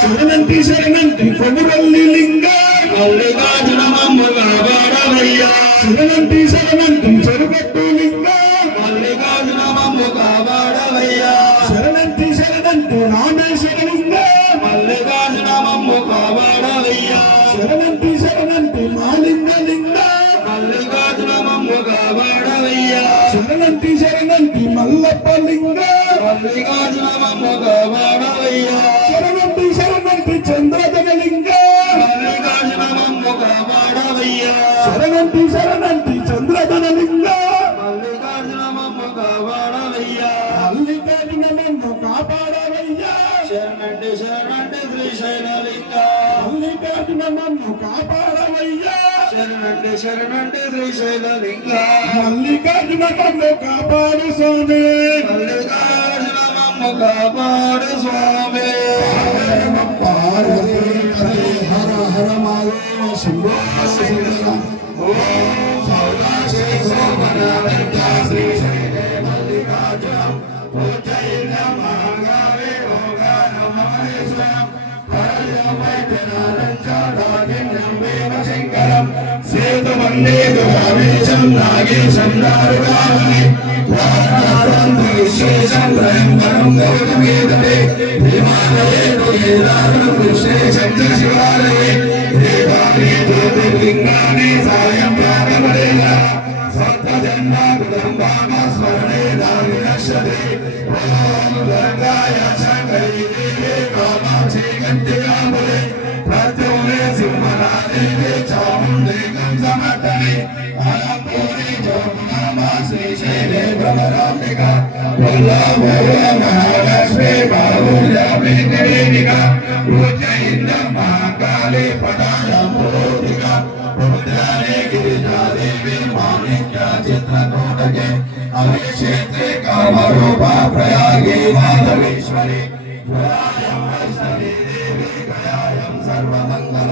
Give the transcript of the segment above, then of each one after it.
శరణంటి శరణంటి కొమురల్లి లింగ మల్లికార్జునమమ్మ కాపాడవయ్య శరణంటి శరణంటి చెరుగట్టు లింగ మల్లికార్జునమమ్మ కాపాడవయ్య శరణంటి శరణంటి రామేశ్వర లింగ మల్లికార్జునమమ్మ కాపాడవయ్య శరణంటి శరణంటి మాలింగ లింగ మల్లికార్జునమమ్మ కాపాడవయ్య శరణంటి శరణంటి మల్లప్ప లింగ మల్లికార్జునమమ్మ కాపాడవయ్య శరణంటి శరణంటి చంద్రధన లింగ మల్లికార్జునమమ్మ కాపాడవయ్య శరణంటి శరణంటి చంద్రధన లింగ మల్లికార్జునమమ్మ కాపాడవయ్య మల్లికార్జునమమ్మ కాపాడవయ్య శరణంటి శరణంటి శ్రీశైల లింగ మల్లికార్జునమమ్మ కాపాడవయ్య శరణంటి శరణంటి శ్రీశైల లింగ మల్లికార్జునమమ్మ కాపాడు స్వామి మల్లికార్జునమమ్మ కాపాడు స్వామి పార్వతీ హర హర మహాదేవ శంభో శంకర ఓం సౌరాశే సోమన శ్రీశైల మల్లికార్జునం ఉజ్జయిన మహాగావే ఓగానమహేశ్వరం సేతువందేశం నాగేశం నారుగామి విశేషం భయంకరం గౌతమేదే హిమాలయే విశేషం శివాలయే దేవాలయ జ్యోతిర్లింగాని సాయం ప్రారంభేన సప్తజన్మాకృతం స్మరణే నావినశ్యతే ఓం గంగాయ శంకరీ దేవే కామాక్షి గంటికాంబులే ప్రత్యునే సింహనాదేవే చాముండే కంసమర్దనే అలంపూరి జోగునామా శ్రీశైలే భ్రమరాంబిక వల్లభోర మహాలక్ష్మీ బాహుల్యాభినిక ఉజ్జయిన మహాకాళీ పటాయంబోధిక ఉద్యానే గిరిజాదేవి మాణిక్య చిత్రకూటకే అవిక్షేత్రే కామరూపా ప్రయాగే మాధవేశ్వరి सर्वमंगल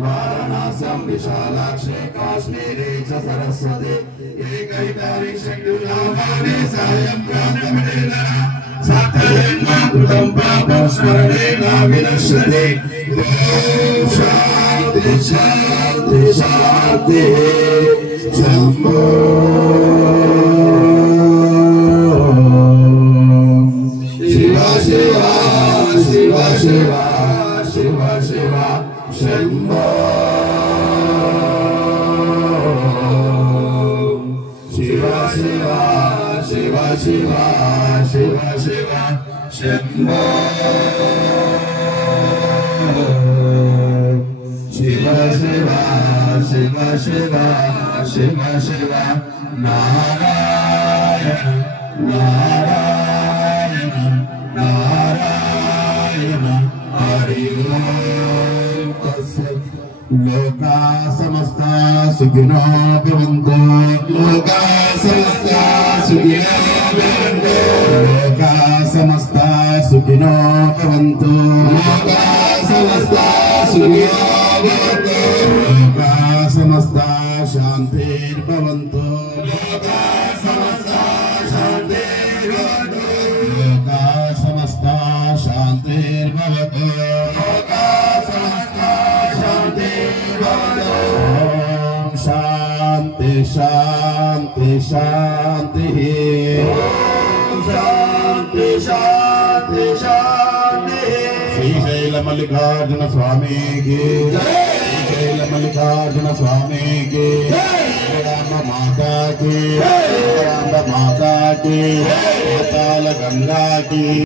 वाराणस्यां विशालाक्षे काश्मीरे च सरस्वती एकैतारिशक्तिनामानि सायं प्राप्तमेन सत्यजन्माकृतं पापं स्मरणेन विनश्यते ॐ शान्ति शान्ति शान्ति शम्भो शिवा शिवा शिवा शिवा शिवा शिवा शंभो शिवा शिवा शिवा शिवा शिवा शिवा शंभो शिवा शिवा शिवा शिवा शिवा शिवा नारायण नारायण नारायण हरि ओम तत्सत् लोका समस्ता सुखिनो भवन्तु लोका समस्ता सुखिनो भवन्तु लोका समस्ता सुखिनो भवन्तु लोका समस्ता सुखिनो भवन्तु लोका समस्ता शान्तिर्भवन्तु लोका समस्ता शान्तिर्भवन्तु लोका समस्ता शान्तिर्भवतु लोका समस्ता शान्तिर्भवतु ओम शान्ति शान्ति शान्तिः ओम शान्ति शान्ति शान्तिः श्रीशैल मल्लिकार्जुन स्वामी की जय श्रीशैल मल्लिकार्जुन स्वामी की जय राम माता की जय राम माता की माता गंगा की